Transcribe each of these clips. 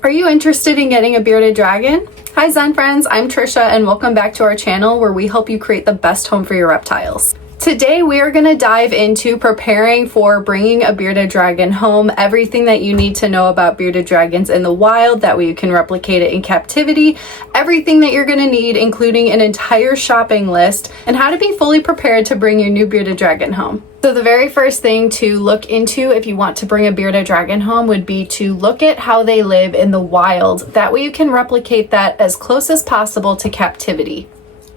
Are you interested in getting a bearded dragon? Hi Zen friends, I'm Trisha and welcome back to our channel where we help you create the best home for your reptiles. Today we are going to dive into preparing for bringing a bearded dragon home, everything that you need to know about bearded dragons in the wild, that way you can replicate it in captivity, everything that you're going to need including an entire shopping list, and how to be fully prepared to bring your new bearded dragon home. So the very first thing to look into if you want to bring a bearded dragon home would be to look at how they live in the wild. That way you can replicate that as close as possible to captivity.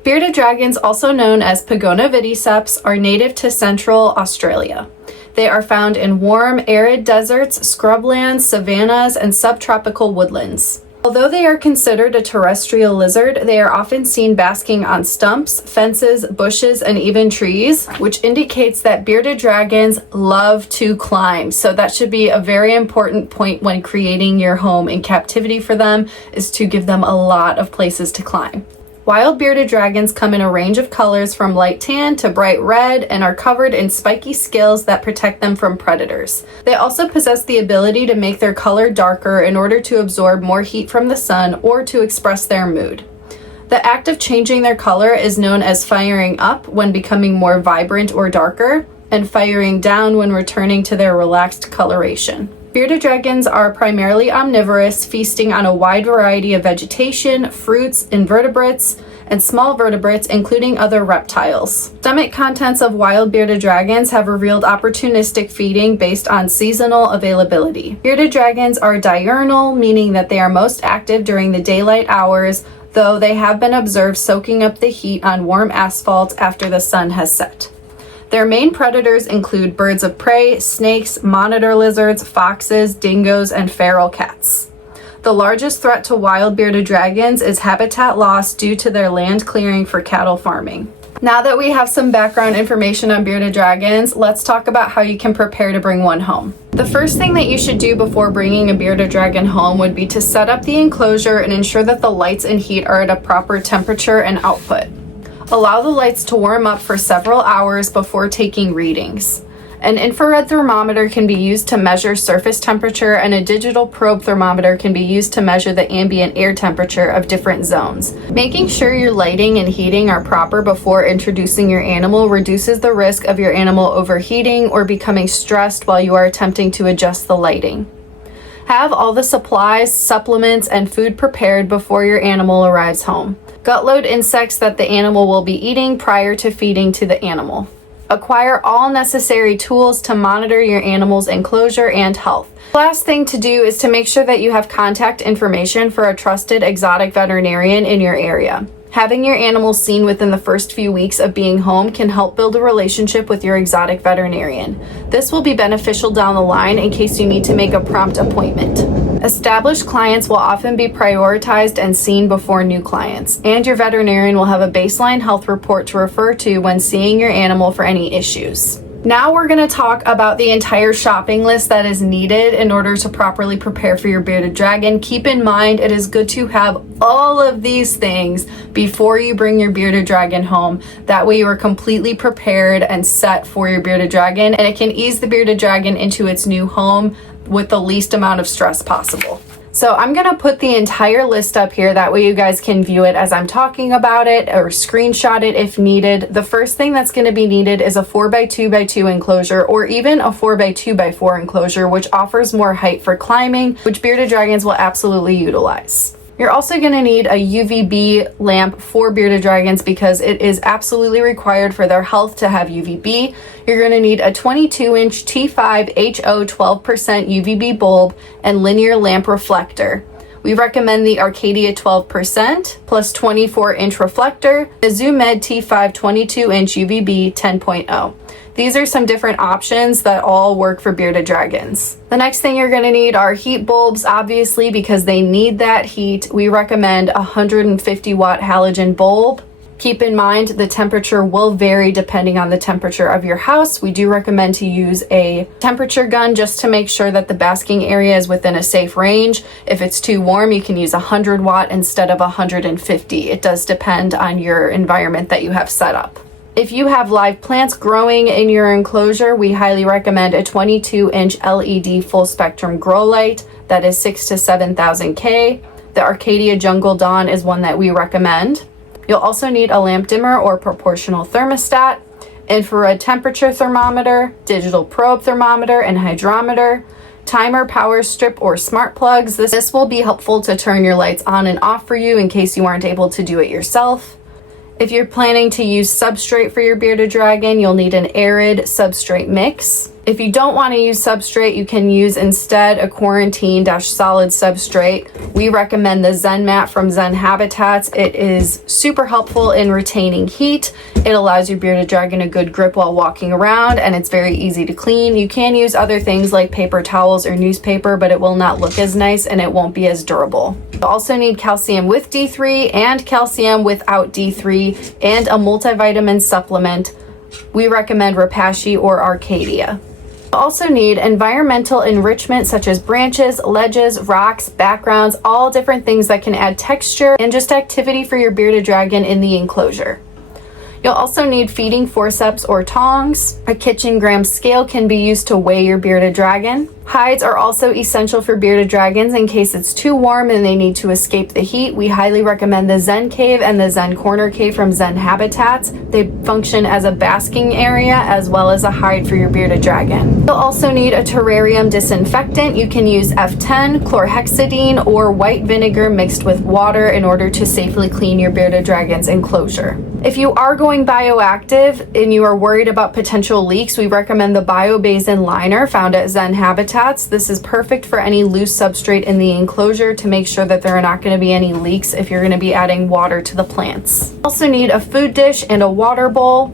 Bearded dragons, also known as Pagona viticeps, are native to Central Australia. They are found in warm, arid deserts, scrublands, savannas, and subtropical woodlands. Although they are considered a terrestrial lizard, they are often seen basking on stumps, fences, bushes, and even trees, which indicates that bearded dragons love to climb. So that should be a very important point when creating your home in captivity for them, is to give them a lot of places to climb. Wild bearded dragons come in a range of colors from light tan to bright red and are covered in spiky scales that protect them from predators. They also possess the ability to make their color darker in order to absorb more heat from the sun or to express their mood. The act of changing their color is known as firing up when becoming more vibrant or darker, and firing down when returning to their relaxed coloration. Bearded dragons are primarily omnivorous, feasting on a wide variety of vegetation, fruits, invertebrates, and small vertebrates, including other reptiles. Stomach contents of wild bearded dragons have revealed opportunistic feeding based on seasonal availability. Bearded dragons are diurnal, meaning that they are most active during the daylight hours, though they have been observed soaking up the heat on warm asphalt after the sun has set. Their main predators include birds of prey, snakes, monitor lizards, foxes, dingoes, and feral cats. The largest threat to wild bearded dragons is habitat loss due to their land clearing for cattle farming. Now that we have some background information on bearded dragons, let's talk about how you can prepare to bring one home. The first thing that you should do before bringing a bearded dragon home would be to set up the enclosure and ensure that the lights and heat are at a proper temperature and output. Allow the lights to warm up for several hours before taking readings. An infrared thermometer can be used to measure surface temperature, and a digital probe thermometer can be used to measure the ambient air temperature of different zones. Making sure your lighting and heating are proper before introducing your animal reduces the risk of your animal overheating or becoming stressed while you are attempting to adjust the lighting. Have all the supplies, supplements, and food prepared before your animal arrives home. Gut load insects that the animal will be eating prior to feeding to the animal. Acquire all necessary tools to monitor your animal's enclosure and health. The last thing to do is to make sure that you have contact information for a trusted exotic veterinarian in your area. Having your animal seen within the first few weeks of being home can help build a relationship with your exotic veterinarian. This will be beneficial down the line in case you need to make a prompt appointment. Established clients will often be prioritized and seen before new clients, and your veterinarian will have a baseline health report to refer to when seeing your animal for any issues. Now we're going to talk about the entire shopping list that is needed in order to properly prepare for your bearded dragon. Keep in mind, it is good to have all of these things before you bring your bearded dragon home. That way you are completely prepared and set for your bearded dragon, and it can ease the bearded dragon into its new home with the least amount of stress possible. So I'm going to put the entire list up here, that way you guys can view it as I'm talking about it or screenshot it if needed. The first thing that's going to be needed is a 4x2x2 enclosure, or even a 4x2x4 enclosure, which offers more height for climbing, which bearded dragons will absolutely utilize. You're also going to need a UVB lamp for bearded dragons because it is absolutely required for their health to have UVB. You're going to need a 22-inch T5 HO 12% UVB bulb and linear lamp reflector. We recommend the Arcadia 12% plus 24-inch reflector, the ZoomMed T5 22-inch UVB 10.0. These are some different options that all work for bearded dragons. The next thing you're going to need are heat bulbs, obviously, because they need that heat. We recommend a 150 watt halogen bulb. Keep in mind the temperature will vary depending on the temperature of your house. We do recommend to use a temperature gun just to make sure that the basking area is within a safe range. If it's too warm, you can use 100 watt instead of 150. It does depend on your environment that you have set up. If you have live plants growing in your enclosure, we highly recommend a 22-inch LED full spectrum grow light. that is 6,000 to 7,000 K. The Arcadia Jungle Dawn is one that we recommend. You'll also need a lamp dimmer or proportional thermostat, infrared temperature thermometer, digital probe thermometer and hydrometer, timer, power strip, or smart plugs. This will be helpful to turn your lights on and off for you in case you aren't able to do it yourself. If you're planning to use substrate for your bearded dragon, you'll need an arid substrate mix. If you don't want to use substrate, you can use instead a quarantine-solid substrate. We recommend the Zen mat from Zen Habitats. It is super helpful in retaining heat. It allows your bearded dragon a good grip while walking around, and it's very easy to clean. You can use other things like paper towels or newspaper, but it will not look as nice and it won't be as durable. You also need calcium with D3 and calcium without D3 and a multivitamin supplement. We recommend Repashy or Arcadia. You also need environmental enrichment such as branches, ledges, rocks, backgrounds, all different things that can add texture and just activity for your bearded dragon in the enclosure. You'll also need feeding forceps or tongs. A kitchen gram scale can be used to weigh your bearded dragon. Hides are also essential for bearded dragons in case it's too warm and they need to escape the heat. We highly recommend the Zen Cave and the Zen Corner Cave from Zen Habitats. They function as a basking area as well as a hide for your bearded dragon. You'll also need a terrarium disinfectant. You can use F10, chlorhexidine, or white vinegar mixed with water in order to safely clean your bearded dragon's enclosure. If you are going bioactive and you are worried about potential leaks, we recommend the BioBasin liner found at Zen Habitats. This is perfect for any loose substrate in the enclosure to make sure that there are not going to be any leaks if you're going to be adding water to the plants. Also need a food dish and a water bowl,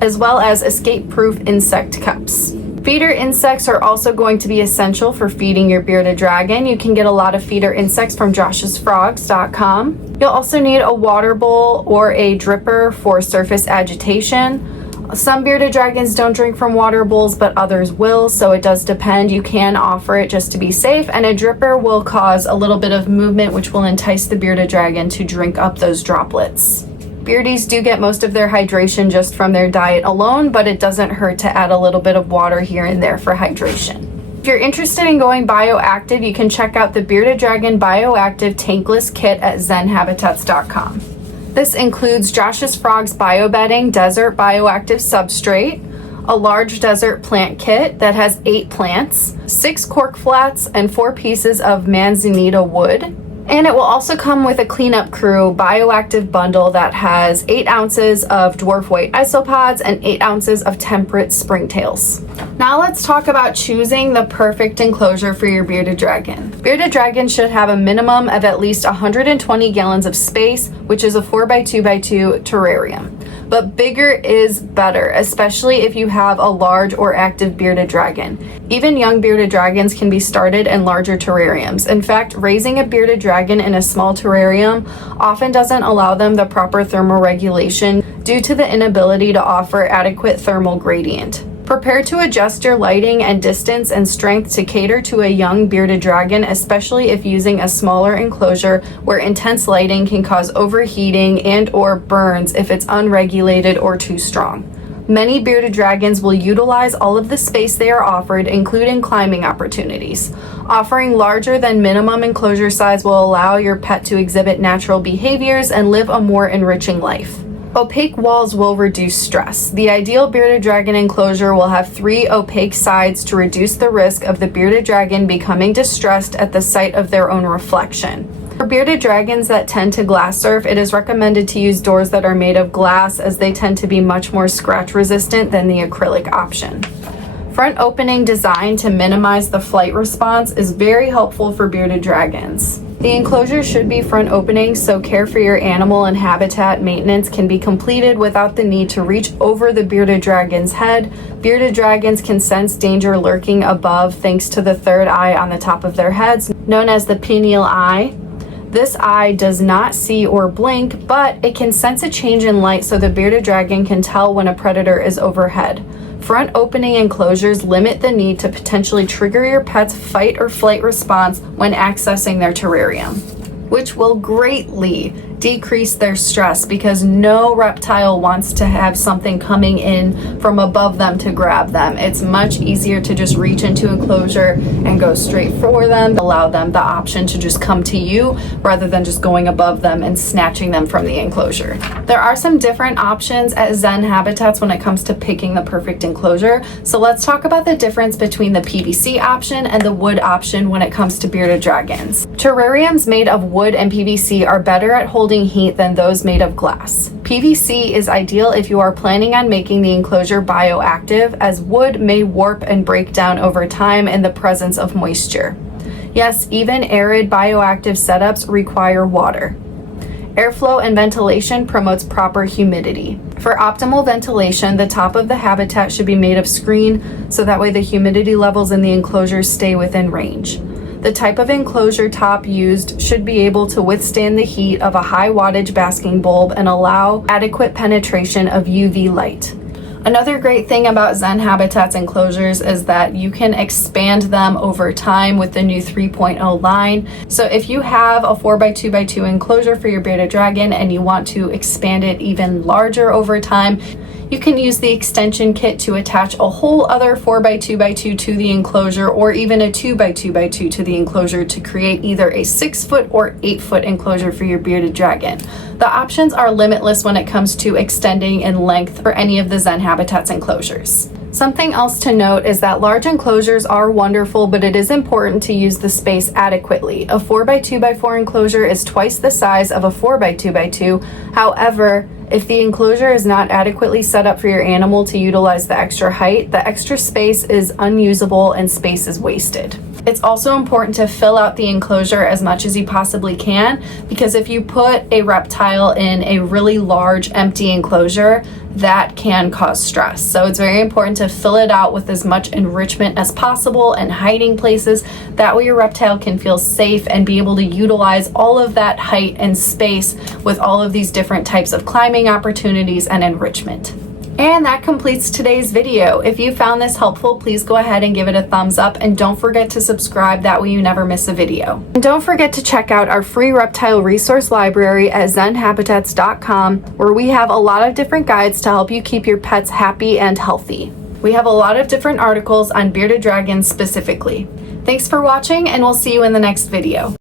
as well as escape-proof insect cups. Feeder insects are also going to be essential for feeding your bearded dragon. You can get a lot of feeder insects from joshsfrogs.com. You'll also need a water bowl or a dripper for surface agitation. Some bearded dragons don't drink from water bowls, but others will, so it does depend. You can offer it just to be safe, and a dripper will cause a little bit of movement, which will entice the bearded dragon to drink up those droplets. Beardies do get most of their hydration just from their diet alone, but it doesn't hurt to add a little bit of water here and there for hydration. If you're interested in going bioactive, you can check out the Bearded Dragon Bioactive Tankless Kit at zenhabitats.com. This includes Josh's Frogs Biobedding Desert Bioactive Substrate, a large desert plant kit that has 8 plants, 6 cork flats, and 4 pieces of manzanita wood. And it will also come with a Cleanup Crew bioactive bundle that has 8 ounces of dwarf white isopods and 8 ounces of temperate springtails. Now let's talk about choosing the perfect enclosure for your bearded dragon. Bearded dragons should have a minimum of at least 120 gallons of space, which is a 4x2x2 terrarium. But bigger is better, especially if you have a large or active bearded dragon. Even young bearded dragons can be started in larger terrariums. In fact, raising a bearded dragon in a small terrarium often doesn't allow them the proper thermal regulation due to the inability to offer adequate thermal gradient. Prepare to adjust your lighting and distance and strength to cater to a young bearded dragon, especially if using a smaller enclosure where intense lighting can cause overheating and or burns if it's unregulated or too strong. Many bearded dragons will utilize all of the space they are offered, including climbing opportunities. Offering larger than minimum enclosure size will allow your pet to exhibit natural behaviors and live a more enriching life. Opaque walls will reduce stress. The ideal bearded dragon enclosure will have 3 opaque sides to reduce the risk of the bearded dragon becoming distressed at the sight of their own reflection. For bearded dragons that tend to glass surf, it is recommended to use doors that are made of glass, as they tend to be much more scratch resistant than the acrylic option. Front opening design to minimize the flight response is very helpful for bearded dragons. The enclosure should be front opening, so care for your animal and habitat maintenance can be completed without the need to reach over the bearded dragon's head. Bearded dragons can sense danger lurking above thanks to the third eye on the top of their heads, known as the pineal eye. This eye does not see or blink, but it can sense a change in light, so the bearded dragon can tell when a predator is overhead. Front opening enclosures limit the need to potentially trigger your pet's fight or flight response when accessing their terrarium, which will greatly decrease their stress, because no reptile wants to have something coming in from above them to grab them. It's much easier to just reach into enclosure and go straight for them, allow them the option to just come to you rather than just going above them and snatching them from the enclosure. There are some different options at Zen Habitats when it comes to picking the perfect enclosure. So let's talk about the difference between the PVC option and the wood option when it comes to bearded dragons. Terrariums made of wood and PVC are better at holding heat than those made of glass. PVC is ideal if you are planning on making the enclosure bioactive, as wood may warp and break down over time in the presence of moisture. Yes, even arid bioactive setups require water. Airflow and ventilation promotes proper humidity. For optimal ventilation, the top of the habitat should be made of screen, so that way the humidity levels in the enclosure stay within range. The type of enclosure top used should be able to withstand the heat of a high wattage basking bulb and allow adequate penetration of UV light. Another great thing about Zen Habitats enclosures is that you can expand them over time with the new 3.0 line. So if you have a 4x2x2 enclosure for your bearded dragon and you want to expand it even larger over time, you can use the extension kit to attach a whole other 4x2x2 to the enclosure, or even a 2x2x2 to the enclosure, to create either a 6-foot or 8-foot enclosure for your bearded dragon. The options are limitless when it comes to extending in length for any of the Zen Habitats enclosures. Something else to note is that large enclosures are wonderful, but it is important to use the space adequately. A 4x2x4 enclosure is twice the size of a 4x2x2. However, if the enclosure is not adequately set up for your animal to utilize the extra height, the extra space is unusable and space is wasted. It's also important to fill out the enclosure as much as you possibly can, because if you put a reptile in a really large empty enclosure, that can cause stress. So it's very important to fill it out with as much enrichment as possible and hiding places. That way your reptile can feel safe and be able to utilize all of that height and space with all of these different types of climbing opportunities and enrichment. And that completes today's video. If you found this helpful, please go ahead and give it a thumbs up, and don't forget to subscribe, that way you never miss a video. And don't forget to check out our free reptile resource library at zenhabitats.com, where we have a lot of different guides to help you keep your pets happy and healthy. We have a lot of different articles on bearded dragons specifically. Thanks for watching, and we'll see you in the next video.